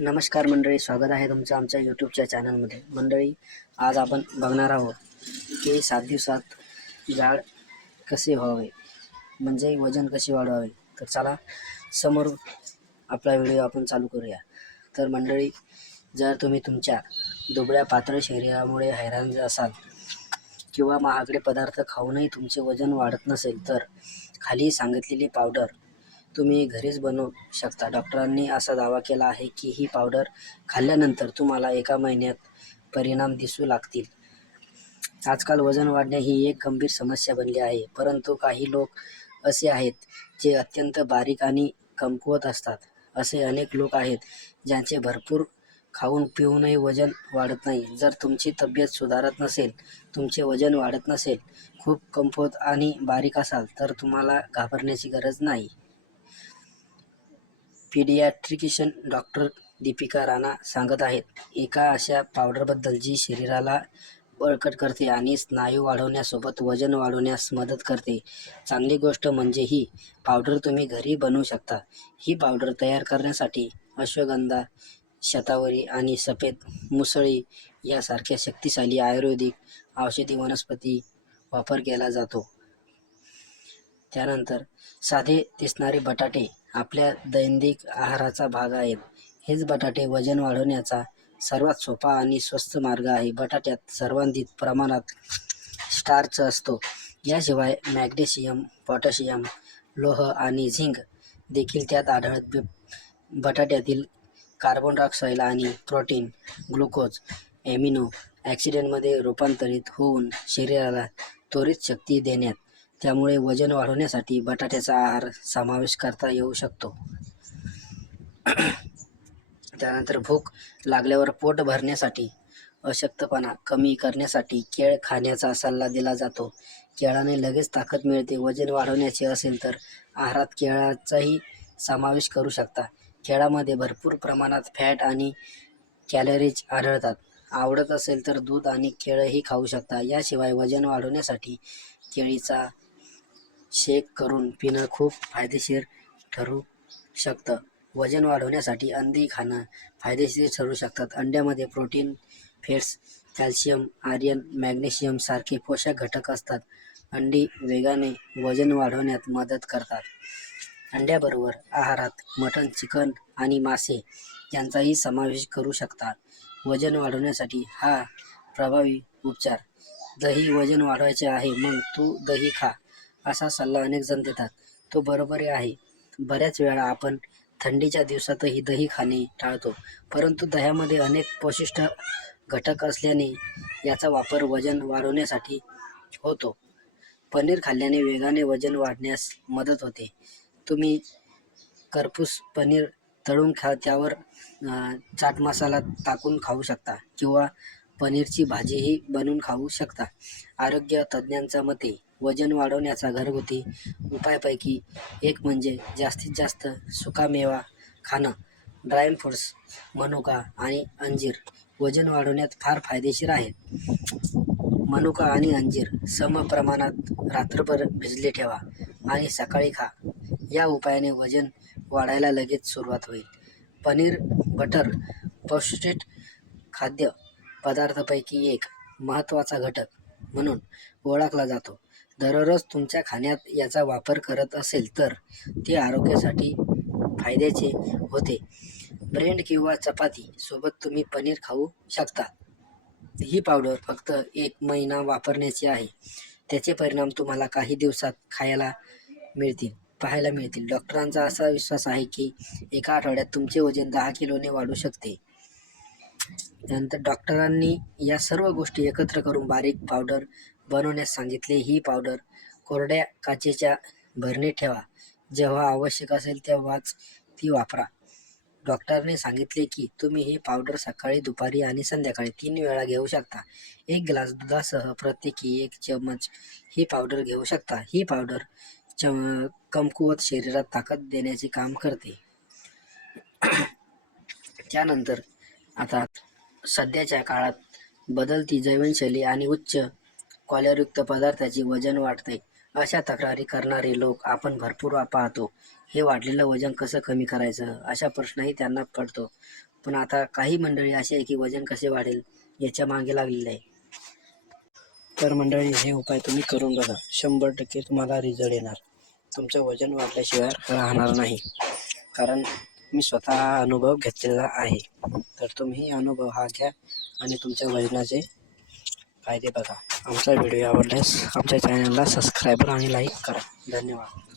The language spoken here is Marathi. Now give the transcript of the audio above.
नमस्कार मंडळी स्वागत आहे तुमचं आमच्या यूट्यूबच्या चॅनलमध्ये मंडळी आज आपण बघणार आहोत की सात दिवसात जाड कसे व्हावे? म्हणजे वजन कसे वाढवावे? तर चला समोर आपला व्हिडिओ आपण चालू करूया. तर मंडळी जर तुम्ही तुमच्या दुबळ्या पातळ शरीरामुळे हैराण असाल किंवा महागडे पदार्थ खाऊनही तुमचे वजन वाढत नसेल तर खाली सांगितलेली पावडर तुम्ही घरीच बनवू शकता. डॉक्टरांनी असा दावा केला आहे की ही पावडर खाल्ल्यानंतर तुम्हाला एका महिन्यात परिणाम दिसू लागतील. आजकाल वजन वाढणे ही एक गंभीर समस्या बनली आहे परंतु काही लोक असे आहेत जे अत्यंत बारीक आणि कमकुवत असतात. असे अनेक लोक आहेत ज्यांचे भरपूर खाऊन पिऊनही वजन वाढत नाही. जर तुमची तब्येत सुधारत नसेल तुमचे वजन वाढत नसेल खूप कमकुवत आणि बारीक असाल तर तुम्हाला घाबरण्याची गरज नाही. पीडियाट्रिकिशन डॉक्टर दीपिका राणा सांगत आहेत एका अशा पावडरबद्दल जी शरीराला बळकट करते आणि स्नायू वाढवण्यासोबत वजन वाढवण्यास मदत करते. चांगली गोष्ट म्हणजे ही पावडर तुम्ही घरी बनवू शकता. ही पावडर तयार करण्यासाठी अश्वगंधा शतावरी आणि सफेद मुसळी यासारख्या शक्तिशाली आयुर्वेदिक औषधी वनस्पती वापर केला जातो. त्यानंतर साधे दिसणारे बटाटे आपल्या दैनंदिन आहाराचा भाग आहेत. हेच बटाटे वजन वाढवण्याचा सर्वात सोपा आणि स्वस्त मार्ग आहे. बटाट्यात सर्वाधिक प्रमाणात स्टार्च असतो. याशिवाय मॅग्नेशियम पोटॅशियम लोह आणि झिंक देखील त्यात आढळत. बटाट्यातील कार्बन डायऑक्साईड आणि प्रोटीन ग्लुकोज ॲमिनो ॲक्सिडेंटमध्ये रूपांतरित होऊन शरीराला त्वरित शक्ती देण्यात त्यामुळे वजन वाढवण्यासाठी बटाट्याचा आहार समावेश करता येऊ शकतो. त्यानंतर भूक लागल्यावर पोट भरण्यासाठी अशक्तपणा कमी करण्यासाठी केळ खाण्याचा सल्ला दिला जातो. केळाने लगेच ताकद मिळते. वजन वाढवण्याचे असेल तर आहारात केळाचाही समावेश करू शकता. केळामध्ये भरपूर प्रमाणात फॅट आणि कॅलरीज आढळतात. आवडत असेल तर दूध आणि केळही खाऊ शकता. याशिवाय वजन वाढवण्यासाठी केळीचा शेक करून पिणं खूप फायदेशीर ठरू शकतं. वजन वाढवण्यासाठी अंडी खाणं फायदेशीर ठरू शकतात. अंड्यामध्ये protein fats calcium iron magnesium सारखे पोषक घटक असतात. अंडी वेगाने वजन वाढवण्यात मदत करतात. अंड्याबरोबर आहारात मटण चिकन आणि मासे यांचाही समावेश करू शकता वजन वाढवण्यासाठी हा प्रभावी उपचार. दही वजन वाढवायचे आहे मग तू दही खा. असा सल्ला अनेक जण देतात. तो बरोबरही आहे. बऱ्याच वेळा आपण थंडीच्या दिवसातही दही खाणे टाळतो. परंतु दह्यामध्ये अनेक पोषिष्ट घटक असल्याने याचा वापर वजन वाढवण्यासाठी होतो. पनीर खाल्ल्याने वेगाने वजन वाढण्यास मदत होते. तुम्ही करपूस पनीर तळून खा त्यावर चाट मसाला टाकून खाऊ शकता किंवा पनीरची भाजीही बनवून खाऊ शकता. आरोग्य तज्ज्ञांच्या मते वजन वाढवण्याचा घरगुती उपायापैकी एक म्हणजे जास्तीत जास्त सुकामेवा खाणं ड्रायन फ्रुट्स मनुका आणि अंजीर वजन वाढवण्यात फार फायदेशीर आहेत. मनुका आणि अंजीर सम प्रमाणात रात्रभर भिजले ठेवा आणि सकाळी खा. या उपायाने वजन वाढायला लगेच सुरुवात होईल. पनीर बटर पौष्टिक खाद्य पदार्थापैकी एक महत्त्वाचा घटक म्हणून ओळखला जातो. दररोज तुमच्या खाण्यात याचा वापर करत असेल तर ते आरोग्यासाठी फायद्याचे होते. ब्रेड किंवा चपाती सोबत तुम्ही पनीर खाऊ शकता. ही पावडर फक्त एक महिना वापरण्याची आहे. त्याचे परिणाम तुम्हाला काही दिवसात खायला मिळतील पाहायला मिळतील. डॉक्टरांचा असा विश्वास आहे की एका आठवड्यात तुमचे वजन दहा किलोने वाढू शकते. त्यानंतर डॉक्टरांनी या सर्व गोष्टी एकत्र करून बारीक पावडर बनवण्यास सांगितले ही पावडर कोरड्या काचेच्या भरणीत ठेवा. जेव्हा आवश्यक असेल तेव्हाच ती वापरा. डॉक्टरने सांगितले की तुम्ही ही पावडर सकाळी दुपारी आणि संध्याकाळी तीन वेळा घेऊ शकता. एक ग्लास दुधासह प्रत्येकी एक चमच ही पावडर घेऊ शकता. ही पावडर चम कमकुवत शरीरात ताकद देण्याचे काम करते. त्यानंतर आता सध्याच्या काळात बदलती जीवनशैली आणि उच्च कॉलरयुक्त पदार्थाची वजन वाढते. अशा तक्रारी करणारे लोक आपण भरपूर पाहतो. हे वाढलेलं वजन कसं कमी करायचं? अशा प्रश्नही त्यांना पडतो. पण आता काही मंडळी अशी आहे की वजन कसे वाढेल याच्या मागे लागलेलं आहे. तर मंडळी हे उपाय तुम्ही करून बघा. शंभर टक्के तुम्हाला रिझल्ट येणार. तुमचं वजन वाढल्याशिवाय राहणार नाही. कारण मी स्वतः हा अनुभव घेतलेला आहे. तर तुम्ही अनुभव हा घ्या आणि तुमच्या वजनाचे फायदे बघा. आमचा व्हिडिओ आवडल्यास आमच्या चॅनलला सबस्क्राईबर आणि लाईक करा. धन्यवाद.